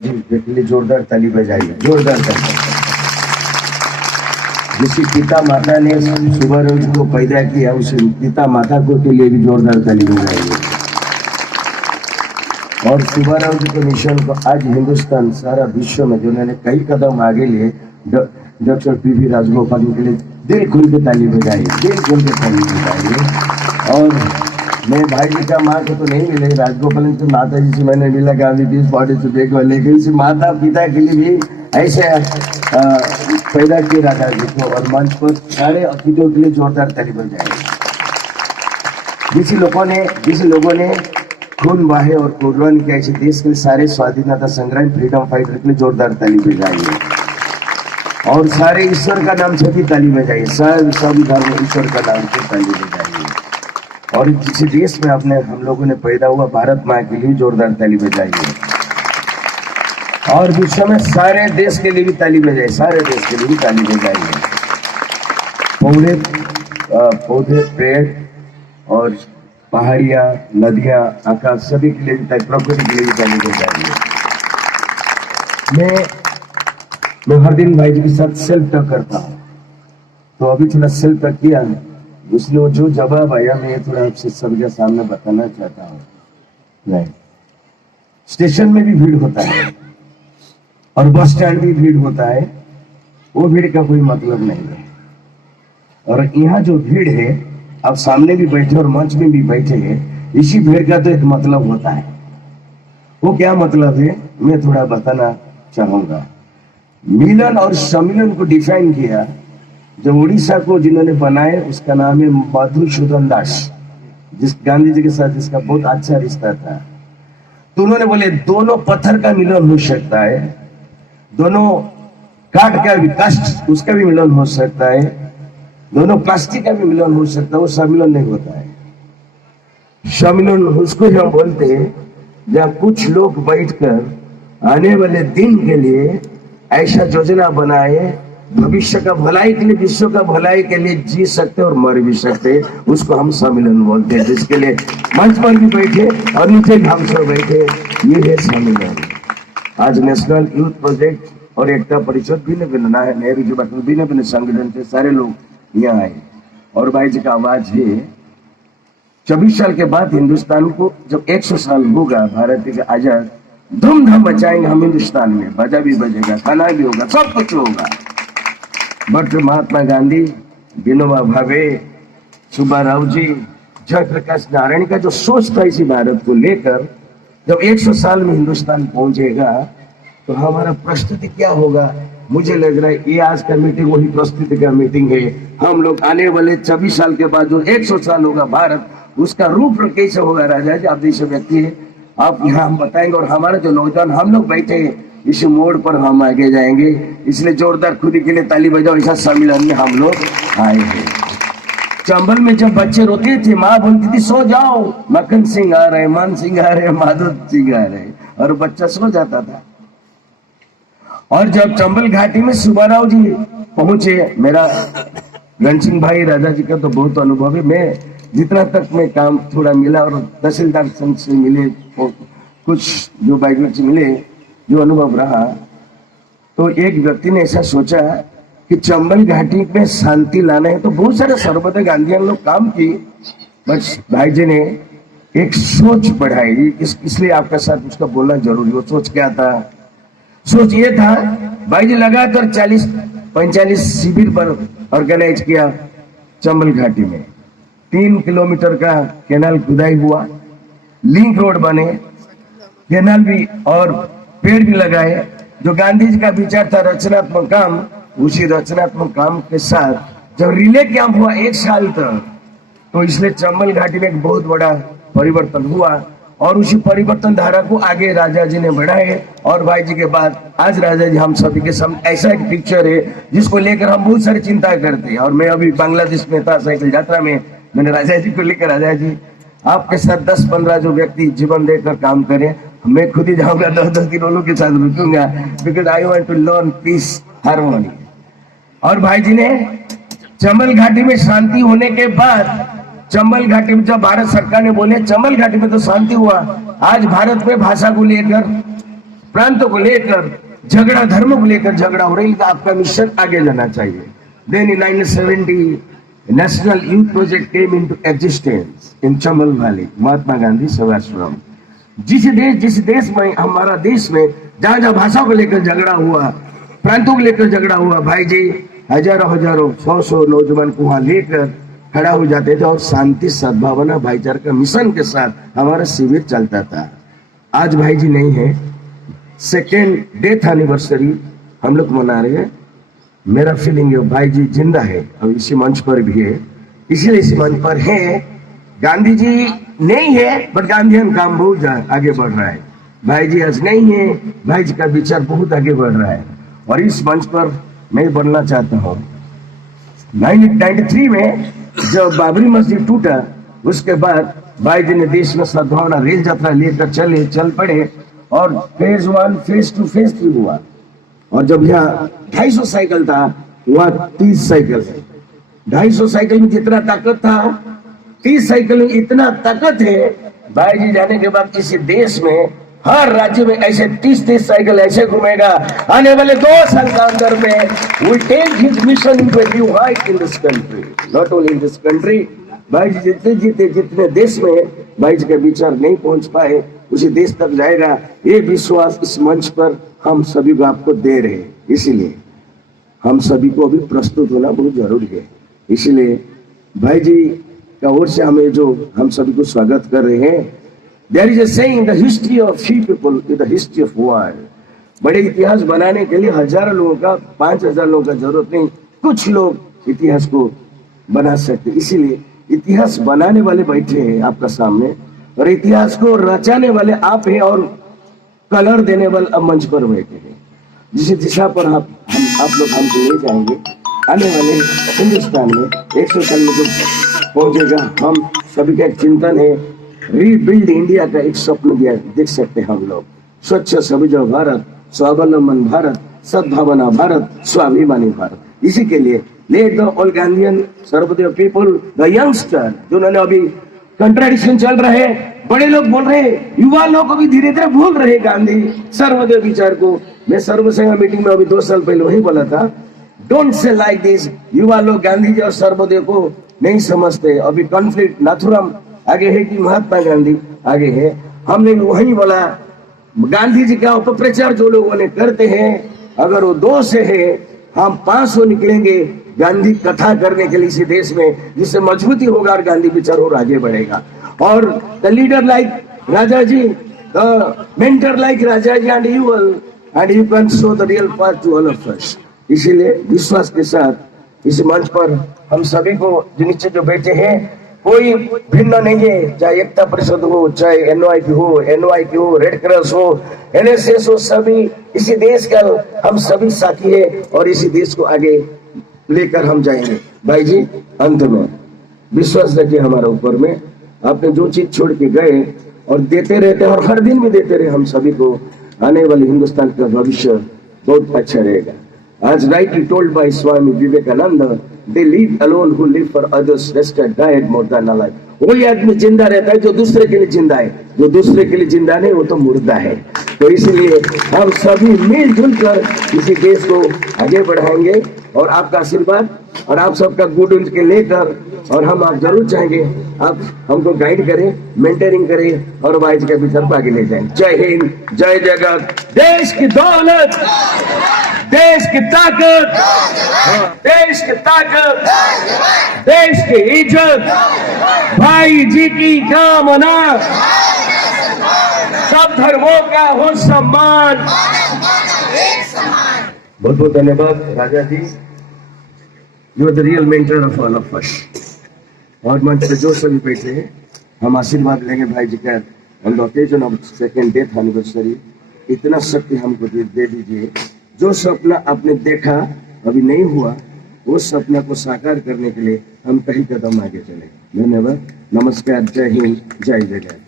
के लिए जोरदार ताली बजाइए, जोरदार ताली। जिसकी पिता माता ने सुबह रोज को पैदा किया, उस पिता माता को के लिए भी जोरदार ताली बजाइए। और सुबह रोज के मिशन को आज हिंदुस्तान सारा विश्व में जिन्होंने कई कदम आगे लिए, डॉक्टर पीवी राजगोपाल के लिए दिल खुल के ताली बजाइए, दिल खुल के ताली बजाइए। और मैं भाई जी का माँ को तो नहीं मिले, राजगोपाल तो माता जी से मैंने मिला गांधी 20 से देख लेकिन इस माता पिता के लिए भी ऐसे पैदा किए राजा जी को। और मंच पर सारे अतिथियों के लिए जोरदार ताली बजाइए। जिस लोगों ने खून बहाए और कुर्बानी किया ऐसे देश के सारे स्वाधीनता संग्राम फ्रीडम फाइटर के लिए जोरदार ताली बजाइए। और सारे ईश्वर का नाम से भी ताली बजाइए, सब धर्म ईश्वर का नाम से ताली बजाइए। और जिस देश में हम लोगों ने पैदा हुआ भारत माँ के लिए जोरदार ताली बजाइए। और विश्व में सारे देश के लिए भी ताली बजाइए, सारे देश के लिए भी ताली बजाइए। पौधे पेड़ और पहाड़ियाँ नदियाँ आकाश सभी के लिए भी, प्रकृति के लिए भी ताली बजाइए। मैं हर दिन भाई जी के साथ सेल्फ टॉक करता हूँ, तो अभी थोड़ा सेल्फ टॉक किया, उसने जो जवाब आया मैं थोड़ा आपसे सबके सामने बताना चाहता हूँ। नहीं, स्टेशन में भी भीड़ होता है और बस स्टैंड भी भीड़ होता है, वो भीड़ का कोई मतलब नहीं है। और यहाँ जो भीड़ है, आप सामने भी बैठे और मंच में भी बैठे हैं, इसी भीड़ का तो एक मतलब होता है। वो क्या मतलब है मैं थोड़ा बताना चाहूंगा। मिलन और सम्मिलन को डिफाइन किया जो उड़ीसा को जिन्होंने बनाए, उसका नाम है मधुसूदन दास, जिस गांधी जी के साथ जिसका बहुत अच्छा रिश्ता था। तो उन्होंने बोले दोनों पत्थर का मिलन हो सकता है, दोनों काट का भी कास्ट उसका भी मिलन हो सकता है, दोनों प्लास्टिक का भी मिलन हो सकता है, वो सम्मिलन नहीं होता है। सम्मिलन उसको हम बोलते हैं जहाँ कुछ लोग बैठकर आने वाले दिन के लिए ऐसा योजना बनाए, भविष्य का भलाई के लिए, विश्व का भलाई के लिए जी सकते और मर भी सकते, उसको हम सम्मिलन बोलते हैं। जिसके लिए मंच पर भी बैठे और नीचे घाम से बैठे, ये है सम्मिलन। आज नेशनल यूथ प्रोजेक्ट और एकता परिषद भिन्न भिन्न है, नेहरू युवा भिन्न भिन्न संगठन से सारे लोग यहाँ आए। और भाई जी का आवाज है 24 साल के बाद हिंदुस्तान को जब 100 साल होगा भारत के आजाद, धूमधाम मचाएंगे हम हिंदुस्तान में, बाजा भी बजेगा, खाना भी होगा, सब कुछ होगा। बट महात्मा गांधी, विनोबा भावे, सुब्बाराव जी, जयप्रकाश नारायण का जो सोच था इसी भारत को लेकर, जब 100 साल में हिंदुस्तान पहुंचेगा तो हमारा प्रस्तुति क्या होगा। मुझे लग रहा है ये आज का मीटिंग वही प्रस्तुति का मीटिंग है। हम लोग आने वाले 24 साल के बाद जो 100 साल होगा भारत, उसका रूप कैसे होगा। राजा जी आप जैसे व्यक्ति है, आप यहाँ हम बताएंगे। और हमारे जो नौजवान हम लोग बैठे हैं इस मोड़ पर हम आगे जाएंगे, इसलिए जोरदार खुदी के लिए ताली बजाओ। ऐसा सम्मेलन में हम लोग आए हैं। चंबल में जब बच्चे रोते थे, माँ बोलती थी सो जाओ, मक्खन सिंह आ रहे, मान सिंह आ रहे, माधव सिंह आ रहे, और बच्चा सो जाता था। और जब चंबल घाटी में सुब्बाराव जी पहुंचे, मेरा घनसिंह भाई राजा जी का तो बहुत अनुभव है, मैं जितना तक मैं काम थोड़ा मिला और तहसीलदार संघ से मिले, कुछ जो बाइक से मिले, जो अनुभव रहा, तो एक व्यक्ति ने ऐसा सोचा कि चंबल घाटी में शांति लाना है। तो बहुत सारे सर्वोदय गांधीयन लोग काम की, बस भाई जी ने एक सोच बढ़ाई, इसलिए आपके साथ उसका बोलना जरूरी। वो सोच क्या था? सोच ये था, भाई जी लगातार 40-45 शिविर पर ऑर्गेनाइज किया चंबल घाटी में। 3 किलोमीटर का कैनाल खुदाई हुआ, लिंक रोड बने, कैनाल भी और पेड़ भी लगाए। जो गांधी जी का विचार था रचनात्मक काम, उसी रचनात्मक काम के साथ जब रिले कैंप हुआ 1 साल तक, तो इसलिए चंबल घाटी में एक बहुत बड़ा परिवर्तन हुआ। और उसी परिवर्तन धारा को आगे राजा जी ने बढ़ाए। और भाई जी के बाद आज राजा जी हम सभी के सामने ऐसा एक पिक्चर है जिसको लेकर हम बहुत सारी चिंता करते हैं। और मैं अभी बांग्लादेश में था, साइकिल यात्रा में, मैंने राजा जी को लेकर, राजा जी आपके साथ 10-15 जो व्यक्ति जीवन देकर काम करें, मैं खुद ही जाऊंगा, 2-2-3 लोगों के साथ रुकूंगा, because I want to learn peace harmony. और भाई जी ने चंबल घाटी में शांति होने के बाद, चंबल घाटी में जब भारत सरकार ने बोले चंबल घाटी में तो शांति हुआ, आज भारत में भाषा को लेकर प्रांतों को लेकर झगड़ा, धर्मों को लेकर झगड़ा हो रही है, आपका मिशन आगे जाना चाहिए। Then in 1970 national youth project came into existence in Chambal valley, Mahatma Gandhi Sevashram. जिस देश में, हमारा देश में जहां जहां भाषाओं को लेकर झगड़ा हुआ, प्रांतों को लेकर झगड़ा हुआ, भाई जी हजारों 100 नौजवान को वहां लेकर खड़ा हो जाते थे और शांति, सद्भावना, भाईचारा का मिशन के साथ हमारा शिविर चलता था। आज भाई जी नहीं है, सेकेंड डेथ एनिवर्सरी हम लोग मना रहे हैं। मेरा फीलिंग है भाई जी जिंदा है, अब इसी मंच पर भी है, इसीलिए इसी मंच पर है। गांधी जी नहीं है, बट गांधीयन काम बहुत आगे बढ़ रहा है। भाई जी आज नहीं है, भाई जी का विचार बहुत आगे बढ़ रहा है और इस मंच पर मैं बोलना चाहता हूँ। 1993 में जब बाबरी मस्जिद टूटा, उसके बाद भाई जी ने देश में सद्भावना रेल यात्रा लेकर चल पड़े और फेज 1, फेज 2, फेज 3 हुआ। और जब यहाँ 250 साइकिल था, वहाँ 30 साइकिल है। 250 साइकिल में जितना ताकत था, 30 साइकिल में इतना ताकत है। भाई जी जाने के बाद किसी देश में, हर राज्य में ऐसे 30 साइकिल ऐसे घूमेगा। आने वाले 2 साल के अंदर में we take his mission into a new height in this country, not only in this country। भाई जी जितने देश में भाई जी के विचार नहीं पहुंच पाए, उसी देश तक जाएगा। ये विश्वास इस मंच पर हम सभी को आपको दे रहे हैं, इसीलिए हम सभी को अभी प्रस्तुत होना बहुत जरूरी है। इसीलिए भाई जी का ओर से हमें जो हम सभी को स्वागत कर रहे हैं। There is a saying, the history of few people is the history of world। बड़े इतिहास बनाने के लिए हजारों लोगों का, 5000 लोगों का जरूरत नहीं, कुछ लोग इतिहास को बना सकते। इसीलिए इतिहास बनाने वाले बैठे हैं आपका सामने और इतिहास को रचाने वाले आप हैं और कलर देने वाले अब मंच पर बैठे हैं। जिस दिशा पर आप लोग हमको ले जाएंगे, आने वाले हिंदुस्तान में 100 साल में जो पहुंचेगा, हम सभी का एक चिंतन है, रीबिल्ड इंडिया का एक स्वप्न देख सकते हैं हम लोग। स्वच्छ सबज भारत, स्वावलंबन भारत, सद्भावना भारत, स्वाभिमानी भारत। इसी के लिए let the all Gandhian Sarvodaya people, the youngster, जिन्होंने अभी कंट्राडिक्शन चल रहे हैं, बड़े लोग बोल रहे हैं, युवा लोग अभी धीरे धीरे भूल रहे गांधी सर्वोदय विचार को। मैं सर्वसंघ मीटिंग में अभी 2 साल पहले वही बोला था, डोंट से लाइक दिस। युवा लोग गांधी जी और सर्वोदय को नहीं समझते। अभी कॉन्फ्लिक्ट नाथुराम आगे है कि महात्मा गांधी आगे है। हमने वही बोला, गांधी जी का अपप्रचार जो लोगों ने करते हैं, अगर वो 2 से है, हम 500 निकलेंगे गांधी कथा करने के लिए इसी देश में, जिससे मजबूती होगा और गांधी विचार और आगे बढ़ेगा। और the leader like Raja ji, the mentor like Raja ji, and you can show the real path to all of us. इसीलिए विश्वास के साथ इस मंच पर हम सभी को नीचे जो बैठे हैं, कोई भिन्न नहीं है, चाहे एकता परिषद हो, चाहे एनवाईपी हो, रेड क्रॉस हो, एनएसएस हो, सभी इसी देश का हम सभी साथी है और इसी देश को आगे लेकर हम जाएंगे। भाई जी अंत में विश्वास रखिए हमारे ऊपर में, आपने जो चीज छोड़ के गए और देते रहते और हर दिन भी देते रहे, हम सभी को आने वाले हिंदुस्तान का भविष्य बहुत अच्छा रहेगा। As rightly told by Swami Vivekananda, they live alone who live for others, rest are died more than alive। वही आदमी जिंदा रहता है जो दूसरे के लिए जिंदा है, जो दूसरे के लिए जिंदा नहीं वो तो मुर्दा है। तो इसलिए हम सभी मिलजुल कर इसी देश को आगे बढ़ाएंगे और आपका आशीर्वाद और आप सबका गुड विल के लेकर, और हम आप जरूर चाहेंगे आप हमको गाइड करें, मेंटरिंग करें और वाइज के विचार को आगे ले जाएं। जय हिंद, जय जगत। देश की दौलत, देश की ताकत, देश की ताकत, देश की इज्जत, भाई जी की कामना, सब धर्मों का हो सम्मान। बहुत बहुत धन्यवाद Raja ji, you are the real mentor of all of us. और मंच पे जो सभी बैठे हैं, हम आशीर्वाद लेंगे भाई जी का on the occasion of second death anniversary. इतना शक्ति हमको दे दीजिए, जो सपना आपने देखा अभी नहीं हुआ, वो सपना को साकार करने के लिए हम कई कदम आगे चले। धन्यवाद, नमस्कार, जय हिंद, जय जगत।